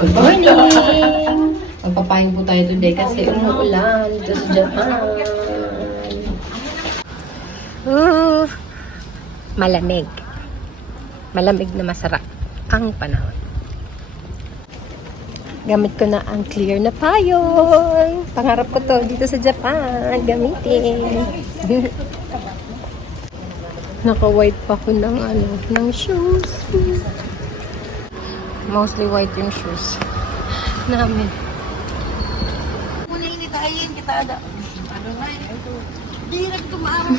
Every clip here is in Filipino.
Good morning! Magpapayong po tayo today kasi umuulan dito sa Japan. Uh, malamig. Malamig na masarap ang panahon. Gamit ko na ang clear na payong. Pangarap ko to dito sa Japan. Gamitin. Naka-white pa ko ng ano, ng shoes. Mostly white yung shoes namin. Muna ini tayin kita ada. Ano na ito? Di na tumaarap.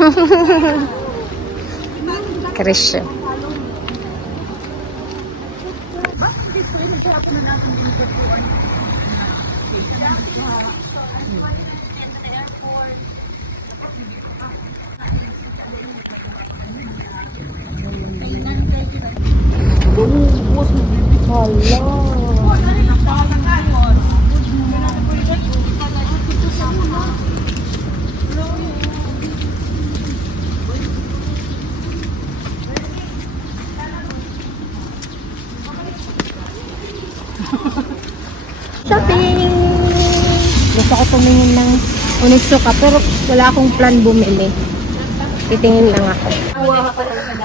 Christian. Shopping! Gusto ko tumingin ng Onitsuka pero wala akong plan bumili. Titingin lang ako.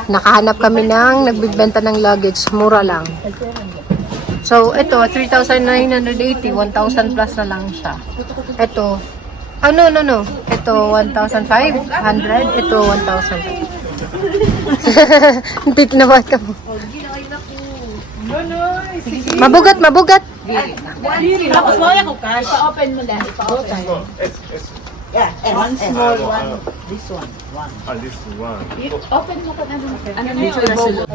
Nakahanap kami ng nagbibenta ng luggage. Mura lang. So, ito, 3,980. 1,000 plus na lang siya. Ito, oh no, no, no. Ito, 1,500. Ito, 1,000. Hindi tinawad ka mo. Mabugat, mabugat. Tapos mo ko cash. Pa-open mo lang. Pa-open. Yeah, one small one. This one. One. Ah, this one. Open mo ko na dun. Ano na sulod?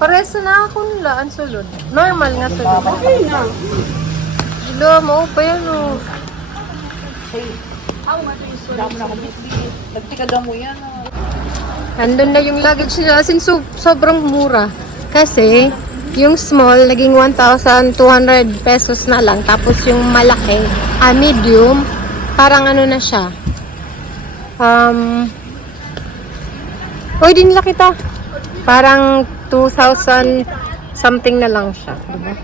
Pares na ako nila, ang sulod. Normal nga sulod. Okay na. Dilo, mo pa yan oh. Nagtikaga mo yan. Andun na yung luggage nila, as in so, sobrang mura. Kasi, yung small, naging 1,200 pesos na lang. Tapos yung malaki, ah, medium, parang ano na siya. Um, Uy, din kita. Parang 2,000 something na lang siya. Diba?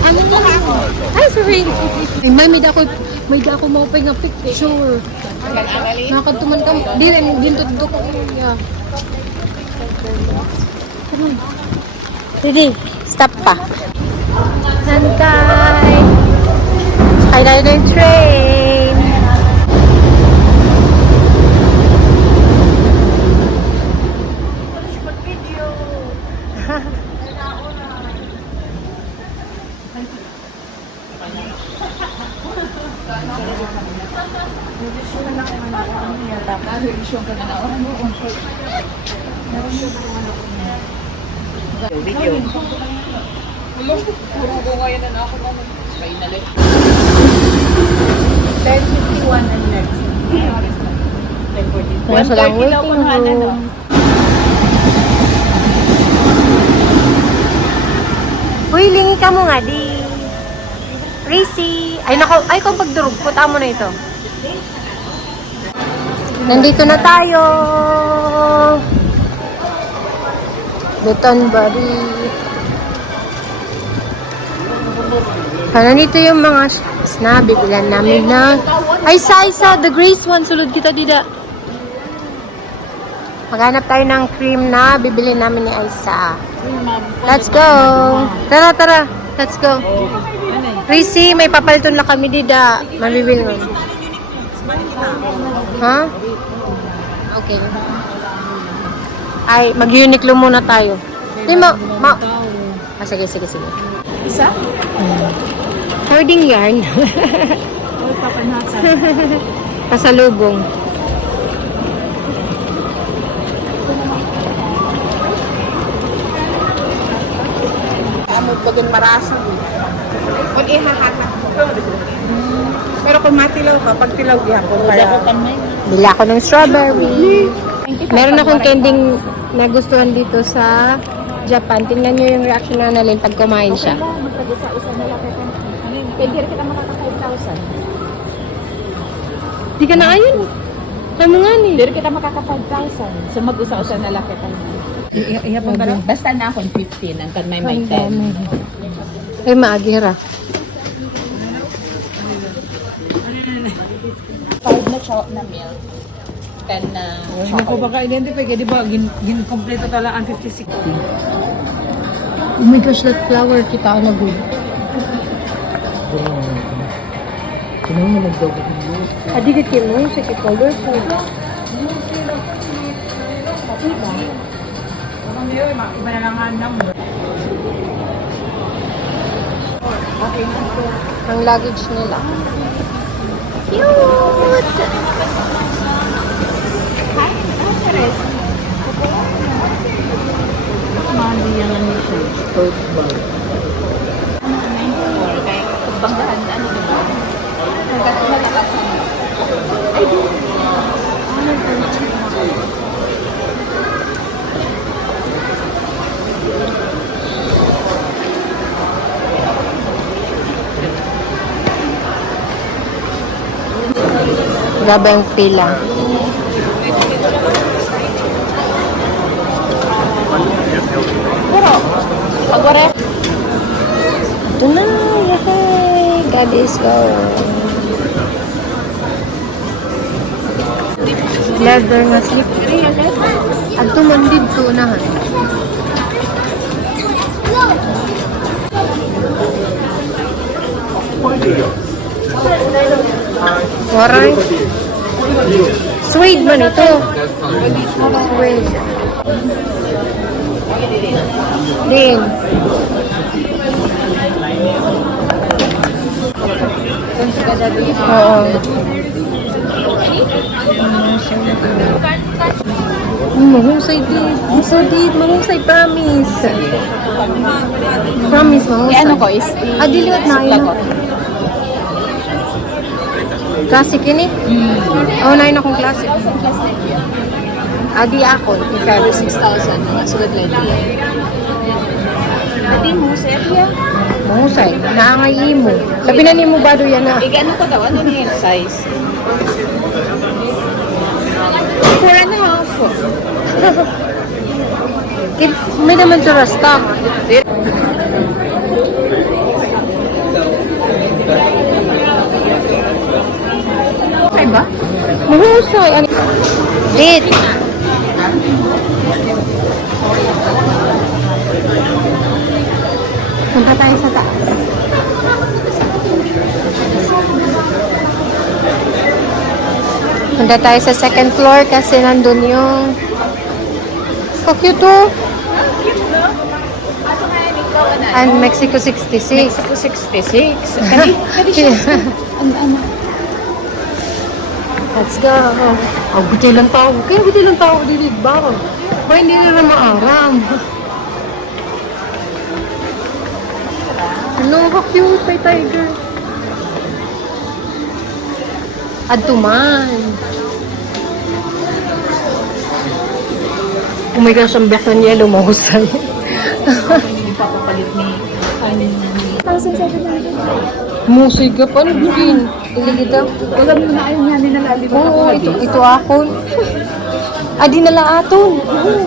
Ano na lang? Ay, sorry. Ay, may may ako, may ako mo pa nga picture. Nakatuman ka, di rin, din to ko niya. Didi, stop pa. Santay. Ay, na yung train. Wala silang waiting room. Uy, lingi ka mo nga, di. Racy. Ay, nako. Ay, kung pagdurog, puta mo na ito. Nandito na tayo. Beton Body. Ah, nandito yung mga shops na bibilan namin na. Ay, sa isa, the Grace one. Sulod kita, dida. Maghanap tayo ng cream na bibili namin ni Aisa. Let's go! Tara, tara. Let's go. Risi, may papaliton na kami dida. Mabibili mo. Ha? Okay. Ay, mag-uniqlo muna tayo. Di ma, ma. Ah, sige, sige, sige. Isa? Herding yarn. Pasalubong. Ano bagay marasa mo? Kung ihahatak mo. Pero kung matilaw ka, pag tilaw gyapon kaya. Bili ako ng strawberry. Meron akong kending nagustuhan dito sa Japan. Tingnan nyo yung reaction na nalin pag kumain siya. Pwede rin kita makaka 5,000. Di ka na ayun. Kamo nga ni. Pero kita makaka 5,000. So mag-usa-usa na lang kita. Iya pa ba? Basta na akong 15 ang kan may may 10. Ay, maagira. 5 na cho na milk. 10 na Hindi ko baka identify kaya di ba gin, gin kompleto tala ang 50-60. Oh my gosh, that flower kita na good. Sino mo nagdaw ko Adi ka kimo, sige colorful. Iba na lang ang number. Ang luggage nila. Cute! Mali yan ang siya. Tote bag. Kaya pagbanggahan ano diba? Hanggat malakas. Ay, di. Grabe ang pila. Pero, pag wala Ito na! Yay! God is go! Leather nga slip. At tumandid to unahan. Waray. Suede man ito. Suede. Din. Oo. Mahusay din. Mahusay din. Mahusay, promise. Promise, mahusay. Eh, ano ko is, Ah, diliwat na yun. Classic yun eh. Oh, na yun akong classic. Adi ako. Pero 6,000, mga sulod lang diyan. Hindi mo, sir, yan. Mahusay. Naangay mo. Sabi na ni mo ba yan na? Eh, ano ko daw? Ano niya yung size? Four and a half. May naman to rasta. Okay ba? Mahusay. Ano? Dit. Punta tayo sa taas. Punta tayo sa second floor kasi nandun yung... So cute oh. And Mexico 66. Mexico 66. Kadi, kadi siya. Ano, ano? Let's go. Ang buti lang tao. Kaya buti lang tao dilig ba? Ba hindi na na maaram. Ano ka cute kay Tiger. Aduman. Oh my gosh, ang black na niya lumahusay. Hindi pa papalit ni... Ano? Musay ka pa, ano bugin? Iligid daw. Wala mo na ayaw niya ninalalim. Oo, ito, ito akon. Ah, di nala aton.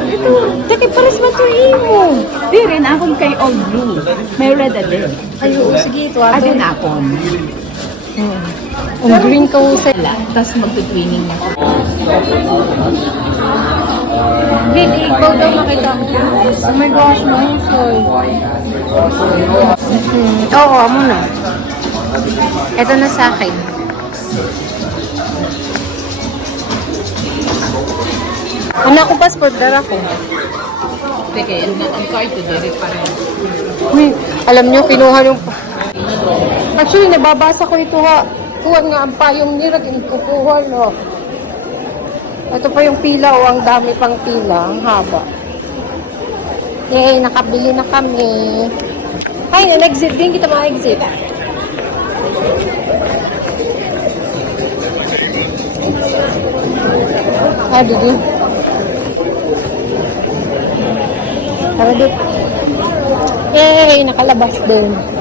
Ito. Daki pares man to imo. Di rin, akong kay All Blue. May red din. Ay, oo, sige, ito aton. Adin akong. Ang green ka usay. Wala. Tapos magtutwining na. Green, ikaw daw makita ko. Oh my gosh, mahusay. Hmm. Oo, amo na. Ito na sa akin. Una ko passport, dara ko. Teka. Ang card to direct pa rin. Uy, alam nyo, kinuha yung... Actually, nababasa ko ito ha. Kuha nga ang payong nirag, kukuha no. Ito pa yung pila o ang dami pang pila, ang haba. Yay, nakabili na kami. Ay, na-exit din kita mga-exit. Ah, didi. Tara dito. Yay, nakalabas din.